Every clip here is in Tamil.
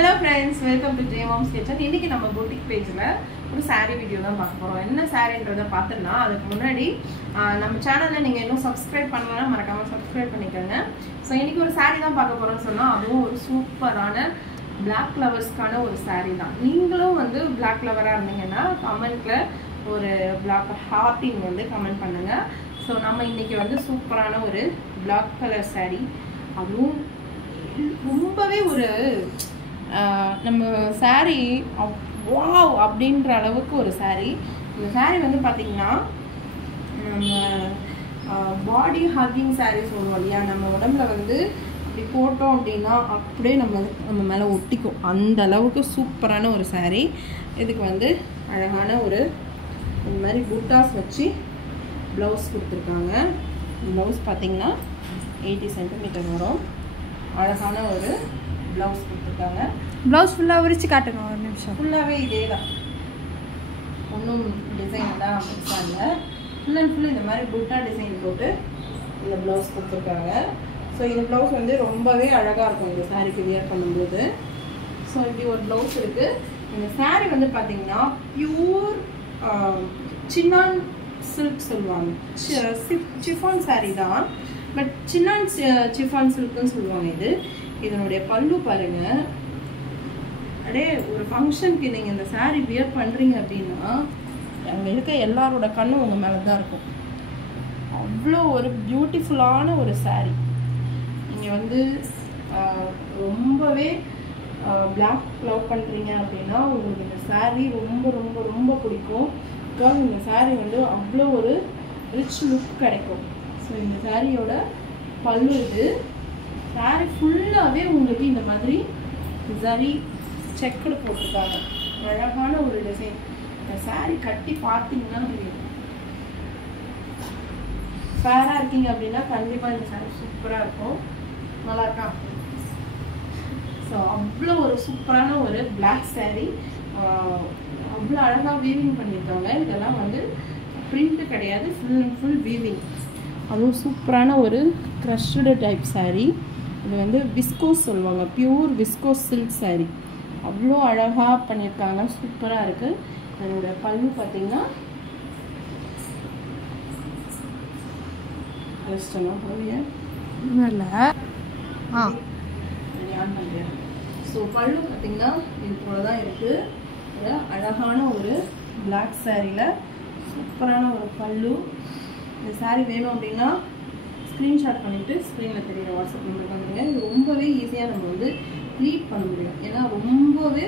Hello friends, welcome to J Mom's Kitchen. இன்னைக்கு நம்ம boutique pageல ஒரு saree வீடியோ தான் பார்க்க போறோம். என்ன சாரின்றத பார்த்தனா அதுக்கு முன்னாடி நம்ம சேனல்ல நீங்க இன்னும் subscribe பண்ணலனா மறக்காம subscribe பண்ணிக்கங்க. சோ இன்னைக்கு ஒரு saree தான் பார்க்க போறோம்னு சொன்னா அதுவும் ஒரு சூப்பரான black lovers-கான ஒரு saree தான். நீங்களும் வந்து black lover-ஆ இருந்தீங்கன்னா கமெண்ட்ல ஒரு black hearting வந்து கமெண்ட் பண்ணுங்க. சோ நம்ம இன்னைக்கு வந்து சூப்பரான ஒரு black color saree அதுவும் ரொம்பவே ஒரு நம்ம saree வாவ் அப்படின்ற அளவுக்கு ஒரு saree. இந்த saree வந்து பாத்தீங்கன்னா நம்ம பாடி ஹக்கிங் saree சொல்லுவோம் இல்லையா, நம்ம உடம்புல வந்து இப்படி போட்டோம் அப்படின்னா அப்படியே நம்ம மேலே ஒட்டிக்கும், அந்த அளவுக்கு சூப்பரான ஒரு saree. இதுக்கு வந்து அழகான ஒரு இந்த மாதிரி புட்டாஸ் வச்சு ப்ளவுஸ் கொடுத்துருக்காங்க. ப்ளவுஸ் பார்த்தீங்கன்னா 80 சென்டிமீட்டர் வரும். அழகான ஒரு ப்ளவுஸ் கொடுத்துருக்காங்க. ப்ளவுஸ் ஃபுல்லாக விரிச்சு காட்டுங்க ஒரு நிமிஷம். ஃபுல்லாகவே இதே தான், ஒன்றும் டிசைன் தான் பெருசாக இல்லை. ஃபுல் அண்ட் ஃபுல் இந்த மாதிரி புட்டா டிசைன் போட்டு இந்த ப்ளவுஸ் கொடுத்துருக்காங்க. ஸோ இந்த ப்ளவுஸ் வந்து ரொம்பவே அழகாக இருக்கும் இந்த சாரீக்கு வியர் பண்ணும்போது. ஸோ இப்படி ஒரு ப்ளவுஸ் இருக்குது. இந்த சாரீ வந்து பார்த்தீங்கன்னா பியூர் சின்னான் சில்க் சொல்லுவாங்க, சிஃபான் சாரீ தான், பட் சின்னான் சிஃபான் சில்க்குன்னு சொல்லுவாங்க. இதனுடைய பல்லு பாருங்க, அப்படியே ஒரு ஃபங்க்ஷனுக்கு நீங்கள் இந்த saree வியர் பண்ணுறீங்க அப்படின்னா அங்கே இருக்க எல்லாரோட கண்ணும் உங்கள் மேலே தான் இருக்கும். அவ்வளோ ஒரு பியூட்டிஃபுல்லான ஒரு saree. நீங்கள் வந்து ரொம்பவே பிளாக் லவ் பண்ணுறீங்க அப்படின்னா உங்களுக்கு இந்த saree ரொம்ப ரொம்ப ரொம்ப பிடிக்கும். பிகாஸ் இந்த saree வந்து அவ்வளோ ஒரு ரிச் லுக் கிடைக்கும். ஸோ இந்த சாரியோட பல்லு இது. சாரி ஃபுல்லாகவே உங்களுக்கு இந்த மாதிரி சரி செக்குடு போட்டிருக்காங்க, அழகான ஒரு டிசைன். இந்த சாரி கட்டி பார்த்தீங்கன்னா தெரியும். ஃபேராக இருக்கீங்க அப்படின்னா கண்டிப்பாக இந்த சாரி சூப்பராக இருக்கும். நல்லா இருக்கா? ஸோ அவ்வளோ ஒரு சூப்பரான ஒரு பிளாக் சாரி, அவ்வளோ அழகாக வீவிங் பண்ணியிருக்காங்க. இதெல்லாம் வந்து பிரிண்ட் கிடையாது, ஃபுல் அண்ட் ஃபுல் வீவிங். அதுவும் சூப்பரான ஒரு க்ரஷ்டு டைப் சாரீ. இது வந்து விஸ்கோஸ் சொல்லுவாங்க, பியூர் விஸ்கோஸ் சில்க் சாரீ. அவ்வளோ அழகாக பண்ணியிருக்காங்க, சூப்பராக இருக்குது. அதோட பல்லு பார்த்தீங்கன்னா ஸோ பல்லு பார்த்தீங்கன்னா இது போல தான் இருக்குது. அழகான ஒரு பிளாக் சாரியில் சூப்பரான ஒரு பல்லு. இந்த சாரீ வேணும் அப்படின்னா ஸ்க்ரீன்ஷாட் பண்ணிவிட்டு ஸ்க்ரீனில் தெரியுற வாட்ஸ்அப் நம்பருக்கு வந்துடுங்க. இது ரொம்பவே ஈஸியாக நம்ம வந்து ப்ளீட் பண்ண முடியும். ஏன்னா ரொம்பவே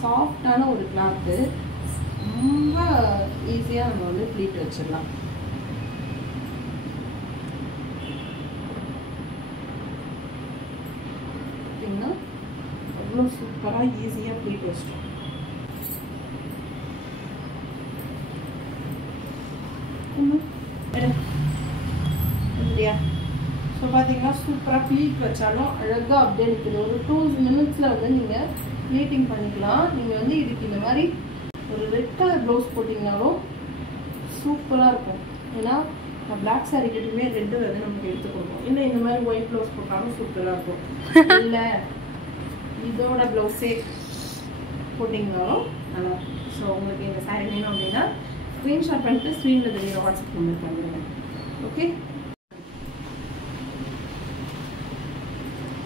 சாஃப்டான ஒரு கிளாத்து, ரொம்ப ஈஸியாக நம்ம வந்து ப்ளீட் வச்சிடலாம். பார்த்தீங்கன்னா அவ்வளோ சூப்பராக ஈஸியாக ப்ளீட் வச்சிட்டோம். ஸோ பார்த்தீங்கன்னா சூப்பராக ப்ளீட் வச்சாலும் அழகாக அப்படியே இருக்குது. ஒரு 2 minutes வந்து நீங்கள் ப்ளீட்டிங் பண்ணிக்கலாம். நீங்கள் வந்து இதுக்கு இந்த மாதிரி ஒரு ரெட் கலர் ப்ளவுஸ் போட்டிங்கனாலும் சூப்பராக இருக்கும். ஏன்னா பிளாக் சாரீ கிட்டயுமே ரெட்டு வந்து நமக்கு எடுத்து கொடுக்கும். இல்லை இந்த மாதிரி ஒயிட் ப்ளவுஸ் போட்டாலும் சூப்பராக இருக்கும். இல்லை இதோட ப்ளவுஸே போட்டிங்கனாலும் நல்லா இருக்கும். ஸோ உங்களுக்கு இந்த சாரீ வேணும் அப்படின்னா ஸ்க்ரீன்ஷாட் பண்ணிட்டு ஸ்க்ரீனில் தெரியுற வாட்ஸ்அப் நம்பர் பண்ணிடுங்க. ஓகே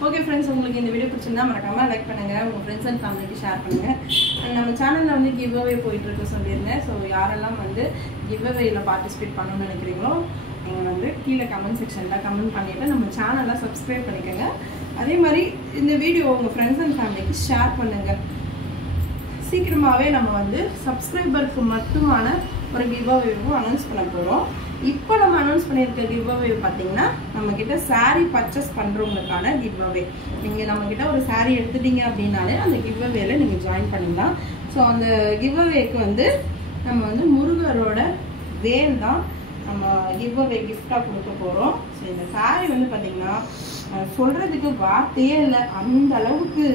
ஓகே ஃப்ரெண்ட்ஸ், உங்களுக்கு இந்த வீடியோ பிடிச்சிருந்தா மறக்காமல் லைக் பண்ணுங்கள், உங்கள் ஃப்ரெண்ட்ஸ் அண்ட் ஃபேமிலிக்கு ஷேர் பண்ணுங்கள். அண்ட் நம்ம சேனலில் வந்து கிவ் அவே போயிட்டுருக்கு சொல்லியிருந்தேன். ஸோ யாரெல்லாம் வந்து கிவ் அவேயில் பார்ட்டிசிபேட் பண்ணணும்னு நினைக்கிறீங்களோ நீங்கள் வந்து கீழே கமெண்ட் செக்ஷனில் கமெண்ட் பண்ணிவிட்டு நம்ம சேனலை சப்ஸ்கிரைப் பண்ணிக்கோங்க. அதே மாதிரி இந்த வீடியோ உங்கள் ஃப்ரெண்ட்ஸ் அண்ட் ஃபேமிலிக்கு ஷேர் பண்ணுங்கள். சீக்கிரமாகவே நம்ம வந்து சப்ஸ்கிரைபருக்கு மட்டுமான ஒரு கிவ் அவேவும் அனௌன்ஸ் பண்ண போகிறோம். இப்போ நம்ம அனௌன்ஸ் பண்ணியிருக்க கிவ் அவே பார்த்தீங்கன்னா நம்மக்கிட்ட சாரீ பர்ச்சேஸ் பண்ணுறவங்களுக்கான கிவ் அவே. நீங்கள் நம்மக்கிட்ட ஒரு சாரீ எடுத்துட்டீங்க அப்படின்னாலே அந்த கிவ் அவேல நீங்கள் ஜாயின் பண்ணிடலாம். ஸோ அந்த கிவ் அவேக்கு வந்து நம்ம வந்து முருகரோட வேல் தான் நம்ம கிவ் அவே கிஃப்டாக கொடுக்க போகிறோம். ஸோ இந்த சாரீ வந்து பார்த்தீங்கன்னா சொல்கிறதுக்கு வார்த்தையே இல்லை, அந்த அளவுக்கு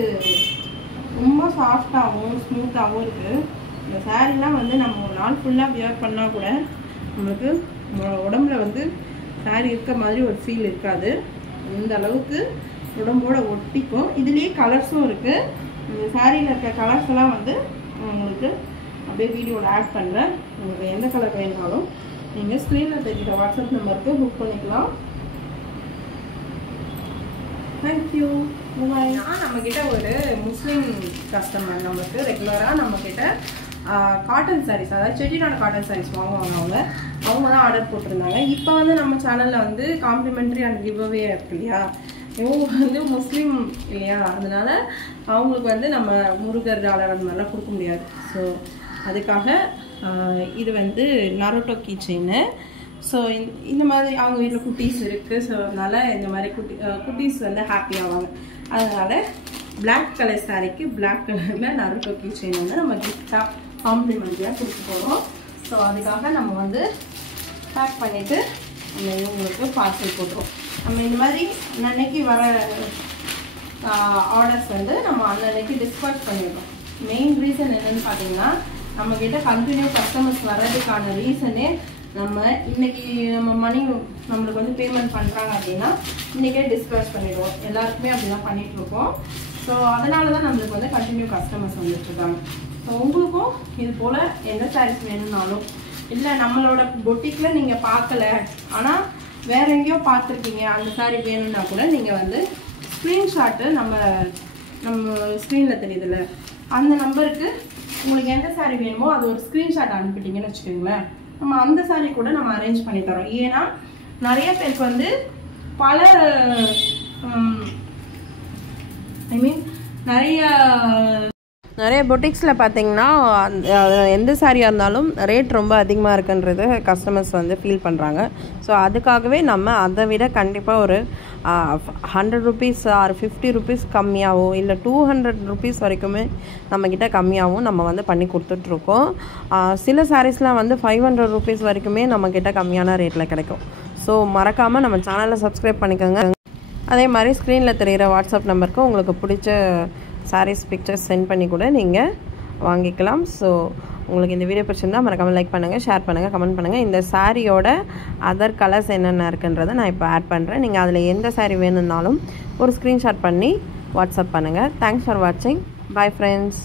ரொம்ப சாஃப்டாகவும் ஸ்மூத்தாகவும் இருக்குது. இந்த சாரீலாம் வந்து நம்ம ஒரு நாள் ஃபுல்லாக வியர் பண்ணால் கூட நமக்கு உடம்புல வந்து சாரீ இருக்க மாதிரி ஒரு ஃபீல் இருக்காது. அந்த அளவுக்கு உடம்போட ஒட்டிக்கும். இதுலேயே கலர்ஸும் இருக்குது. இந்த சாரியில் இருக்க கலர்ஸ் எல்லாம் வந்து உங்களுக்கு அப்படியே வீடியோவில் ஆட் பண்ணுறேன். உங்களுக்கு எந்த கலர் வேணுனாலும் நீங்கள் ஸ்க்ரீனில் தெரிகிற வாட்ஸ்அப் நம்பருக்கு புக் பண்ணிக்கலாம். தேங்க்யூ. நம்மக்கிட்ட ஒரு முஸ்லீம் கஸ்டமர் நம்மளுக்கு ரெகுலராக நம்மக்கிட்ட காட்டன் சாரீஸ், அதாவது செட்டிநாடு காட்டன் சாரீஸ் வாங்குவாங்க. அவங்க தான் ஆர்டர் போட்டிருந்தாங்க. இப்போ வந்து நம்ம சேனலில் வந்து காம்ப்ளிமெண்ட்ரி அண்ட் கிவ்அவே இருக்கு இல்லையா, இவங்க வந்து முஸ்லீம் இல்லையா, அதனால அவங்களுக்கு வந்து நம்ம முருகர் டாலர் அந்த மாதிரிலாம் கொடுக்க முடியாது. ஸோ அதுக்காக இது வந்து நரோட்டோ கீ செயின்னு. ஸோ இந்த மாதிரி அவங்க வீட்டில் குட்டீஸ் இருக்குது. ஸோ அதனால் இந்த மாதிரி குட்டீஸ் வந்து ஹாப்பி ஆவாங்க. அதனால் பிளாக் கலர் சாரிக்கு பிளாக் கலரில் நரோட்டோ கீ செயின் வந்து நம்ம கிஃப்டாக காம்ப்ளிமெண்ட்ரியாக கொடுக்க போகிறோம். ஸோ அதுக்காக நம்ம வந்து பேக் பண்ணிவிட்டு நம்ம இவங்களுக்கு பார்சல் போட்டுருவோம். நம்ம இந்த மாதிரி அன்னைக்கு வர ஆர்டர்ஸ் வந்து நம்ம அன்னைக்கு டிஸ்பேட்ச் பண்ணிடுறோம். மெயின் ரீசன் என்னென்னு பார்த்தீங்கன்னா, நம்மக்கிட்ட கண்டினியூ கஸ்டமர்ஸ் வர்றதுக்கான ரீசனே நம்ம இன்னைக்கு நம்ம மணி நம்மளுக்கு வந்து பேமெண்ட் பண்ணுறாங்க அப்படின்னா இன்றைக்கே டிஸ்பேட்ச் பண்ணிடுவோம். எல்லாருக்குமே அப்படி தான் பண்ணிகிட்ருக்கோம். ஸோ அதனால தான் நம்மளுக்கு வந்து கண்டினியூ கஸ்டமர்ஸ் வந்துட்டுருக்காங்க. ஸோ உங்களுக்கும் இது போல் எந்த சாரீஸ் வேணும்னாலும், இல்லை நம்மளோட பொட்டிக்கில் நீங்கள் பார்க்கல ஆனால் வேறு எங்கேயோ பார்த்துருக்கீங்க அந்த சாரீ வேணும்னா கூட நீங்கள் வந்து ஸ்க்ரீன்ஷாட்டு நம்ம ஸ்க்ரீனில் தெரியுதுல்ல அந்த நம்பருக்கு உங்களுக்கு எந்த சாரீ வேணுமோ அது ஒரு ஸ்க்ரீன்ஷாட் அனுப்பிட்டீங்கன்னு வச்சுக்கோங்களேன், நம்ம அந்த சாரீ கூட நம்ம அரேஞ்ச் பண்ணி தரோம். ஏன்னா நிறைய பேருக்கு வந்து பல நிறைய பொட்டிக்ஸில் பார்த்தீங்கன்னா எந்த சாரியாக இருந்தாலும் ரேட் ரொம்ப அதிகமாக இருக்குன்றது கஸ்டமர்ஸ் வந்து ஃபீல் பண்ணுறாங்க. ஸோ அதுக்காகவே நம்ம அதை விட கண்டிப்பாக ஒரு 100 rupees ஆர் 50 rupees கம்மியாகவும் இல்லை 200 rupees வரைக்குமே நம்மக்கிட்ட கம்மியாகவும் நம்ம வந்து பண்ணி கொடுத்துட்ருக்கோம். சில சாரீஸ்லாம் வந்து 500 rupees வரைக்குமே நம்மக்கிட்ட கம்மியான ரேட்டில் கிடைக்கும். ஸோ மறக்காமல் நம்ம சேனலை சப்ஸ்கிரைப் பண்ணிக்கோங்க. அதே மாதிரி ஸ்க்ரீனில் தெரிகிற வாட்ஸ்அப் நம்பருக்கு உங்களுக்கு பிடிச்ச சாரீஸ் பிக்சர்ஸ் சென்ட் பண்ணி கூட நீங்கள் வாங்கிக்கலாம். ஸோ உங்களுக்கு இந்த வீடியோ பிடிச்சிருந்தால் மறக்காமல் லைக் பண்ணுங்கள், ஷேர் பண்ணுங்கள், கமெண்ட் பண்ணுங்கள். இந்த சாரியோட அதர் கலர்ஸ் என்னென்ன இருக்குன்றதை நான் இப்போ ஆட் பண்ணுறேன். நீங்கள் அதில் எந்த சாரீ வேணும்னாலும் ஒரு ஸ்க்ரீன்ஷாட் பண்ணி வாட்ஸ்அப் பண்ணுங்கள். தேங்க்ஸ் ஃபார் வாட்சிங். Bye friends.